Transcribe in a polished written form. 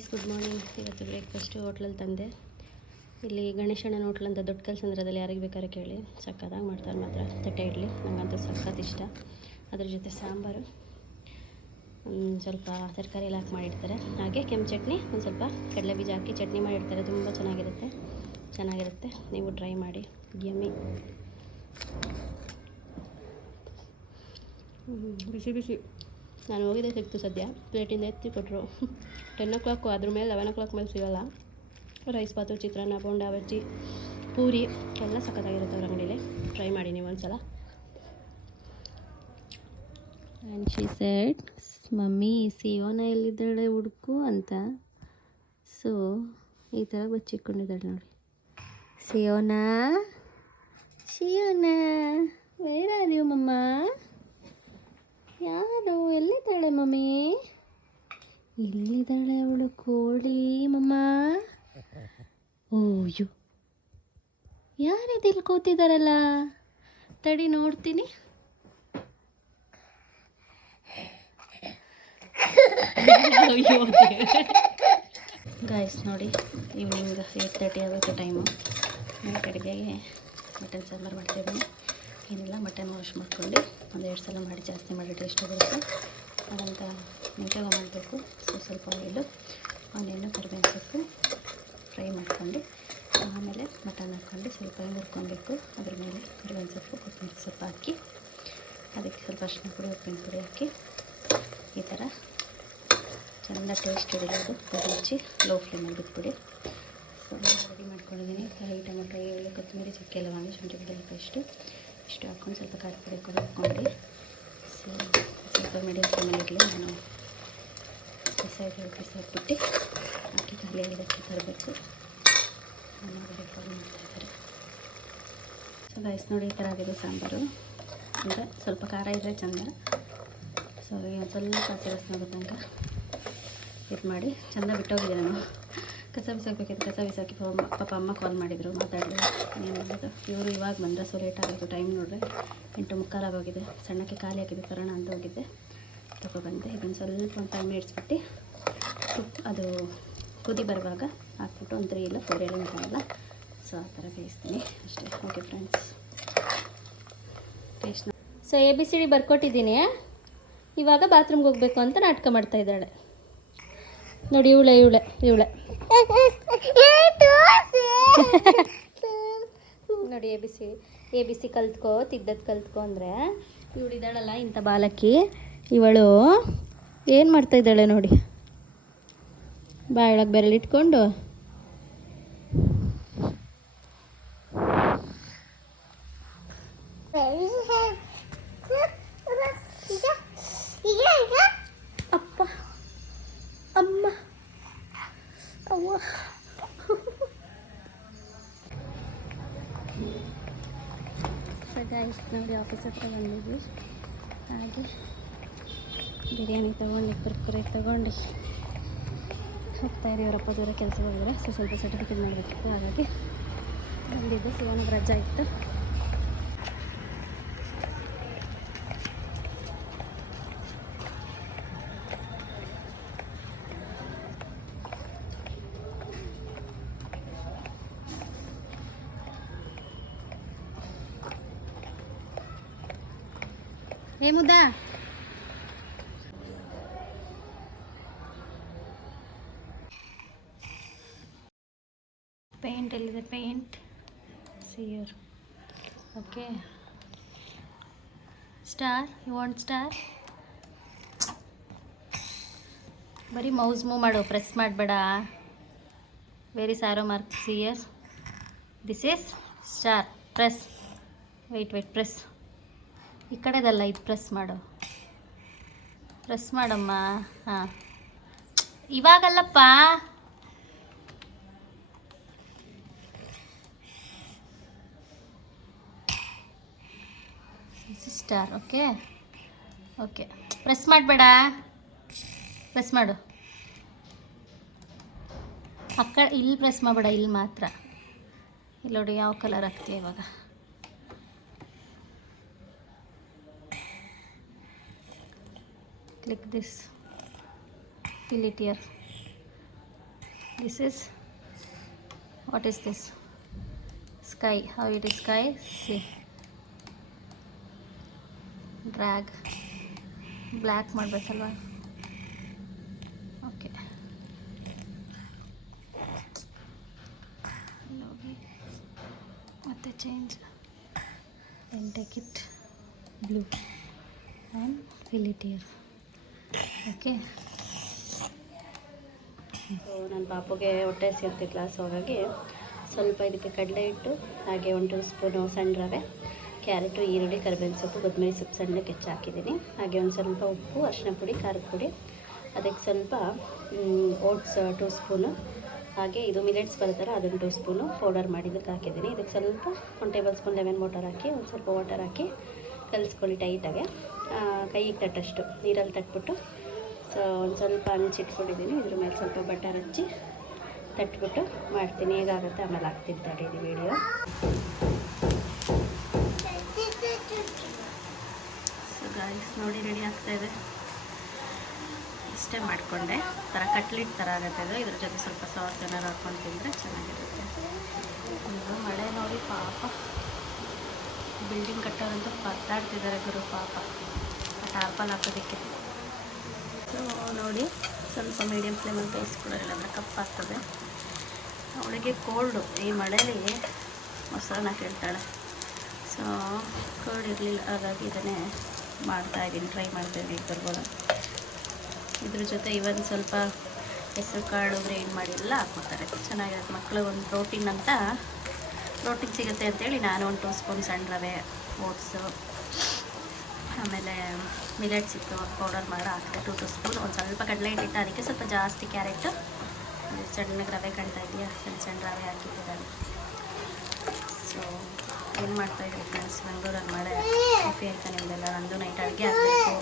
Guys good morning. ಇವತ್ತು breakfast ಹೋಟ್ಲಲ್ಲಿ ತಂದೆ. ಇಲ್ಲಿ ಗಣೇಶಣ್ಣನ ಹೋಟ್ಲ್ ಅಂತ ದೊಡ್ಡ ಕಲ್ಸಂದ್ರದಲ್ಲಿ ಯಾರಿಗೆ ಬೇಕಾದ್ರೆ ಕೇಳಿ, ಸಕ್ಕತ್ತಾಗಿ ಮಾಡ್ತಾರೆ ಮಾತ್ರ. ತಟ್ಟೆ ಇಡ್ಲಿ ನನಗಂತೂ ಸಖತ್ ಇಷ್ಟ. ಅದ್ರ ಜೊತೆ ಸಾಂಬಾರು, ಸ್ವಲ್ಪ ತರಕಾರಿ ಎಲ್ಲ ಹಾಕಿ ಮಾಡಿರ್ತಾರೆ. ಹಾಗೆ ಕೆಂಪು ಚಟ್ನಿ, ಒಂದು ಸ್ವಲ್ಪ ಕಡಲೆ ಬೀಜ ಹಾಕಿ ಚಟ್ನಿ ಮಾಡಿರ್ತಾರೆ. ತುಂಬ ಚೆನ್ನಾಗಿರುತ್ತೆ. ನೀವು ಟ್ರೈ ಮಾಡಿ, ಯಮ್ಮಿ. ಬಿಸಿ ನಾನು ಹೋಗಿದ್ದೆ ಸಿಕ್ತು ಸದ್ಯ. ಪ್ಲೇಟಿಂದ ಎತ್ತಿ ಕೊಟ್ಟರು. 10 o'clock, ಅದ್ರ ಮೇಲೆ 11 o'clock ಮೇಲೆ ಸಿಗೋಲ್ಲ. ರೈಸ್ ಬಾತು, ಚಿತ್ರಾನ್ನ, ಬೋಂಡಾ, ಬಜ್ಜಿ, ಪೂರಿ ಎಲ್ಲ ಸಖತ್ತಾಗಿರುತ್ತೆ ಅವ್ರ ಅಂಗಡೀಲಿ. ಟ್ರೈ ಮಾಡಿ ನೀವು ಒಂದ್ಸಲ. ಆ್ಯಂಡ್ ಶಿ ಸೆಡ್, ಮಮ್ಮಿ ಸಿಯೋನ ಎಲ್ಲಿದ್ದಾಳೆ ಹುಡುಕು ಅಂತ. ಸೊ ಈ ಥರ ಬಚ್ಚಿಟ್ಕೊಂಡಿದ್ದಾಳೆ ನೋಡಿ. ಸಿಯೋನಾ ವೇರ್ ಆರ್ ಯು ಮಮ್ಮ? ಯಾರು? ಎಲ್ಲಿದ್ದಾಳೆ ಮಮ್ಮಿ? ಇಲ್ಲಿದ್ದಾಳೆ ಅವಳು ಕೋಳಿ ಮಮ್ಮ. ಓಯ್ಯೋ, ಯಾರಿದು ಇಲ್ಲಿ ಕೂತಿದ್ದಾರಲ್ಲ? ತಡಿ ನೋಡ್ತೀನಿ. ಗಾಯ್ಸ್ ನೋಡಿ, ಈವ್ನಿಂಗ್ 8:30 ಆಗುತ್ತೆ ಟೈಮು. ನನ್ನ ಕಡೆಗೆ ಮಟನ್ ಸಾಂಬಾರು ಮಾಡ್ತಾಯಿದ್ದೀನಿ. ಏನಿಲ್ಲ, ಮಟನ್ ವಾಶ್ ಮಾಡ್ಕೊಂಡು 1-2 ಸಲ ಮಾಡಿ, ಜಾಸ್ತಿ ಮಾಡಿ ಟೇಸ್ಟ್ ಬರುತ್ತೆ. ಅದಂತ ಮೆಂತ್ಯ ಮಾಡಬೇಕು. ಸೊ ಸ್ವಲ್ಪ ಆಯಿಲು, ಆನಿಯನ್ನು, ಕರಿಬೇವಿನ ಸೊಪ್ಪು ಫ್ರೈ ಮಾಡ್ಕೊಂಡು, ಆಮೇಲೆ ಮಟನ್ ಹಾಕ್ಕೊಂಡು ಸ್ವಲ್ಪ ಹುರ್ಕೊಬೇಕು. ಅದ್ರ ಮೇಲೆ ಕರಿಬೇವಿನ ಸೊಪ್ಪು, ಕೊತ್ತಂಬರಿ ಸೊಪ್ಪು ಹಾಕಿ, ಅದಕ್ಕೆ ಸ್ವಲ್ಪ ಅರಿಶಿನ ಪುಡಿ, ಉಪ್ಪಿನ ಪುಡಿ ಹಾಕಿ ಈ ಥರ ಚೆಂದ ಟೇಸ್ಟ್ ಹಿಡಿಯೋದು. ಹಚ್ಚಿ ಲೋ ಫ್ಲೇಮಲ್ಲಿ ಬಿಟ್ಬಿಡಿ. ಸೊ ರೆಡಿ ಮಾಡ್ಕೊಂಡಿದ್ದೀನಿ. ಕಾಯಿ, ಟೊಮೊಟೊ, ಈರುಳ್ಳಿ, ಕೊತ್ತಂಬರಿ, ಚಕ್ಕೆ, ಲವಂಗ, ಶುಂಠಿ ಬೆಳ್ಳುಳ್ಳಿ ಪೇಸ್ಟು ಇಷ್ಟು ಹಾಕ್ಕೊಂಡು ಸ್ವಲ್ಪ ಖಾರ ಪುಡಿ ಕೂಡ ಹಾಕ್ಕೊಂಡು, ಸೊ ಸ್ವಲ್ಪ ಮೀಡಿಯಮ್ ಫ್ಲೇಮಲ್ಲಿ ಇರಲಿ. ನಾನು ಪೀಸ್ ಹಾಕ್ಬಿಟ್ಟು ಅಕ್ಕಿ ಖಾಲಿಯಾಗಿ ಅಕ್ಕಿ ತರಬೇಕು. ನಾನು ಫಾಲೋ ಮಾಡ್ತಾಯಿದ್ದಾರೆ. ಸೊ ಗೈಸ್ ನೋಡಿ, ಈ ಥರ ಆಗಿದೆ ಸಾಂಬಾರು. ಅಂದರೆ ಸ್ವಲ್ಪ ಖಾರ ಇದ್ದರೆ ಚೆಂದ. ಸೊ ಒಂದು ಸ್ವಲ್ಪ ಹಸಿ ವಾಸನೆ ತನಕ ಇದು ಮಾಡಿ ಚೆಂದ ಬಿಟ್ಟೋಗಿದೆ. ನಾನು ಕಸ ಬಿಸಾಕಬೇಕಿತ್ತು, ಕಸ ಬಿಸಾಕಿ ಪಾಪ ಅಮ್ಮ ಕಾಲ್ ಮಾಡಿದರು, ಮಾತಾಡಿದ್ರು. ಏನು ಮಾಡೋದು, ಇವರು ಇವಾಗ ಬಂದರೆ ಸೊ ಲೇಟ್ ಆಗೋದು. ಟೈಮ್ ನೋಡ್ರೆ 8:45 ಆಗೋಗಿದೆ. ಸಣ್ಣಕ್ಕೆ ಖಾಲಿ ಹಾಕಿದ್ದು ತರೋಣ ಅಂತ ಹೋಗಿದ್ದೆ, ತಗೊಬಂದೆ. ಇದನ್ನು ಸ್ವಲ್ಪ ಒಂದು 5 minutes ಬಿಟ್ಟು ಅದು ಕುದಿ ಬರುವಾಗ ಹಾಕ್ಬಿಟ್ಟು ಒಂದು 3 ಇಲ್ಲ 4 ಎಲೆ ಅಂತಾರಲ್ಲ, ಸೊ ಆ ಥರ ಬೇಯಿಸ್ತೀನಿ ಅಷ್ಟೇ. Okay friends, taste. So ABCD ಬರ್ಕೊಟ್ಟಿದ್ದೀನಿ. ಇವಾಗ ಬಾತ್ರೂಮ್ಗೆ ಹೋಗಬೇಕು ಅಂತ ನಾಟಕ ಮಾಡ್ತಾಯಿದ್ದಾಳೆ ನೋಡಿ. ಇವಳೆ ನೋಡಿ, ABC ಕಲ್ತ್ಕೋ, ತಿದ್ದದ್ದು ಕಲ್ತ್ಕೊ ಅಂದರೆ ಇವಳಿದ್ದಾಳಲ್ಲ ಇಂಥ ಬಾಲಕಿ, ಇವಳು ಏನು ಮಾಡ್ತಾಯಿದ್ದಾಳೆ ನೋಡಿ. ಬಾಯೊಳಗೆ ಬೆರಳಿಟ್ಕೊಂಡು ಅಪ್ಪ ಅಮ್ಮ ಅವ್ವ. ಗೈಸ್ ನೋಡಿ, ಆಫೀಸ್ ಹತ್ರ ಬಂದಿದ್ವಿ. ಹಾಗೆ ಬಿರಿಯಾನಿ ತೊಗೊಂಡು, ಕುರ್ಕುರೆ ತೊಗೊಂಡು ಹೋಗ್ತಾಯಿದ್ದೀವಿ. ಅವರಪ್ಪ ದೂರ ಕೆಲಸಕ್ಕೆ ಹೋಗಿದ್ರೆ, ಸೊ ಸ್ವಲ್ಪ ಸರ್ಟಿಫಿಕೇಟ್ ಮಾಡಬೇಕಿತ್ತು, ಹಾಗಾಗಿ ಬಂದಿದ್ದು. ಸಿಗೋನಿಗೆ ರಜಾ ಇತ್ತು. ಏ ಮುದ್ದ, ಪೇಂಟ್ ಎಲ್ಲಿದೆ? ಪೇಂಟ್ ಸಿಯರ್. Okay, star, you want star? ಬರೀ ಮೌಸ್ ಮೂವ್ ಮಾಡು, ಪ್ರೆಸ್ ಮಾಡಬೇಡ. ವೆರಿ ಸ್ಯಾರೋ ಮಾರ್ಕ್ ಸಿಯರ್. This is star. Press. Wait press. ಈ ಕಡೆದಲ್ಲ, ಇದು ಪ್ರೆಸ್ ಮಾಡಮ್ಮ. ಹಾಂ, ಇವಾಗಲ್ಲಪ್ಪ. ಸ್ಟಾರ್. ಓಕೆ ಪ್ರೆಸ್ ಮಾಡಬೇಡ, ಪ್ರೆಸ್ ಮಾಡು. ಇಲ್ಲಿ ಪ್ರೆಸ್ ಮಾಡಬೇಡ, ಇಲ್ಲಿ ಮಾತ್ರ. ಇಲ್ಲಿ ನೋಡಿ ಯಾವ ಕಲರ್ ಹಾಕ್ತೀಯ ಇವಾಗ. click this, fill it here. This is, what is this? Sky. How it is sky? See. Drag. Black ಮಾಡಬೇಕಲ್ವಾ? ಓಕೆ. ನೋಡಿ ಮತ್ತೆ change and take it blue and fill it here. Okay. So ನನ್ನ ಪಾಪುಗೆ ಹೊಟ್ಟೆ ಸೇರ್ತಿರ್ಲಿಲ್ಲ, so ಹಾಗಾಗಿ ಸ್ವಲ್ಪ ಇದಕ್ಕೆ ಕಡಲೆ ಹಿಟ್ಟು, ಹಾಗೆ 1 2 ಸ್ಪೂನು ಸಣ್ಣ ರವೆ, ಕ್ಯಾರೆಟು, ಈರುಳ್ಳಿ, ಕರಿಬೇವಿನ ಸೊಪ್ಪು, ಕೊತ್ತಂಬರಿ ಸೊಪ್ಪು ಸಣ್ಣಕ್ಕೆ ಹೆಚ್ಚಾಕಿದ್ದೀನಿ. ಹಾಗೆ ಒಂದು ಸ್ವಲ್ಪ ಉಪ್ಪು, ಅರಿಶಿನ ಪುಡಿ, ಖಾರದ ಪುಡಿ, ಅದಕ್ಕೆ ಸ್ವಲ್ಪ ಓಟ್ಸ್ 2 ಸ್ಪೂನು, ಹಾಗೆ ಇದು ಮಿಲೆಟ್ಸ್ ಬರುತ್ತಲ್ಲ ಅದನ್ನು 2 ಸ್ಪೂನು ಪೌಡರ್ ಮಾಡಿದ್ದಕ್ಕೆ ಹಾಕಿದ್ದೀನಿ. ಇದಕ್ಕೆ ಸ್ವಲ್ಪ 1 ಟೇಬಲ್ ಸ್ಪೂನ್ ಲೆಮನ್ ವಾಟರ್ ಹಾಕಿ, ಒಂದು ಸ್ವಲ್ಪ ವಾಟರ್ ಹಾಕಿ ಕಲಿಸ್ಕೊಳ್ಳಿ ಟೈಟಾಗೆ. ಕೈಗೆ ತಟ್ಟಷ್ಟು ನೀರಲ್ಲಿ ತಟ್ಬಿಟ್ಟು, ಸೊ ಒಂದು ಸ್ವಲ್ಪ ಹಂಚಿಟ್ಕೊಂಡಿದ್ದೀನಿ. ಇದ್ರ ಮೇಲೆ ಸ್ವಲ್ಪ ಬಟರ್ ಹಚ್ಚಿ ತಟ್ಬಿಟ್ಟು ಮಾಡ್ತೀನಿ. ಹೇಗಾಗುತ್ತೆ ಆಮೇಲೆ ಹಾಕ್ತೀನಿ ತಡೀನಿ ವಿಡಿಯೋ. ಸೊ ಗಾಯ್ಸ್ ನೋಡಿ ರೆಡಿ ಆಗ್ತಾಯಿದೆ. ಇಷ್ಟೇ ಮಾಡಿಕೊಂಡೆ. ಥರ ಕಟ್ಲೆಟ್ ಥರ ಆಗುತ್ತೆ ಇದು. ಇದ್ರ ಜೊತೆ ಸ್ವಲ್ಪ ಸಾಸ್ ಏನಾರು ಹಾಕ್ಕೊಂಡು ತಿಂದರೆ ಚೆನ್ನಾಗಿರುತ್ತೆ. ಇದು ಮಳೆ ನೋಡಿ ಪಾಪ ಬಿಲ್ಡಿಂಗ್ ಕಟ್ಟೋರಂತೂ ಪತ್ತಾಡ್ತಿದ್ದಾರೆ ಗುರು ಪಾಪ ಟಾರ್ಪಲ್ ಹಾಕೋದಕ್ಕೆ. ಸೊ ನೋಡಿ ಸ್ವಲ್ಪ ಮೀಡಿಯಮ್ ಫ್ಲೇಮಲ್ಲಿ ಬೇಯಿಸ್ಕೊಳ್ಳೋಲ್ಲ, ಅಂದರೆ ಕಪ್ಪಾಗ್ತದೆ. ಅವಳಿಗೆ ಕೋಲ್ಡು, ಈ ಮಳೇಲಿ ಮೊಸರನ್ನ ಕೇಳ್ತಾಳೆ. ಸೊ ಕೋಲ್ಡ್ ಇರಲಿಲ್ಲ, ಹಾಗಾಗಿ ಇದನ್ನೇ ಮಾಡ್ತಾಯಿದ್ದೀನಿ, ಟ್ರೈ ಮಾಡ್ತಾಯಿದ್ದೀನಿ ಇಬ್ಬರಿಗೂ. ಇದ್ರ ಜೊತೆ ಇವನ್ ಸ್ವಲ್ಪ ಹೆಸರು ಕಾಳು ಗ್ರೈಂಡ್ ಮಾಡಿ ಎಲ್ಲ ಹಾಕ್ಕೊತಾರೆ, ಚೆನ್ನಾಗಿರುತ್ತೆ. ಮಕ್ಕಳಿಗೆ ಒಂದು ಪ್ರೋಟೀನ್ ಸಿಗುತ್ತೆ ಅಂತೇಳಿ ನಾನು 1 2 ಸ್ಪೂನ್ ಸಣ್ಣ ರವೆ, ಓಟ್ಸು, ಆಮೇಲೆ ಮಿಲೆಟ್ಸ್ ಇತ್ತು ಪೌಡರ್ ಮಾಡಿ ಹಾಕಿದೆ 2 2 ಸ್ಪೂನ್. ಒಂದು ಸ್ವಲ್ಪ ಕಡಲೆ ಹಿಟ್ಟಿಟ್ಟು, ಅದಕ್ಕೆ ಸ್ವಲ್ಪ ಜಾಸ್ತಿ ಕ್ಯಾರೆಟು, ಸಣ್ಣಗೆ ರವೆ ಕಾಣ್ತಾ ಇದೆಯಾ, ಸಣ್ಣ ರವೆ ಹಾಕಿಟ್ಟಿದ್ದಾರೆ. ಸೊ ಏನು ಮಾಡ್ತಾಯಿದ್ವಿ ಫ್ರೆಂಡ್ಸ್, ಬೆಂಗಳೂರಲ್ಲಿ ಮಳೆ ಕಾಫಿ ಆಯ್ತಾ ನಿಮ್ಮದೆಲ್ಲ? ನಂದು ನೈಟ್ ಅಡುಗೆ ಹಾಕಬೇಕು.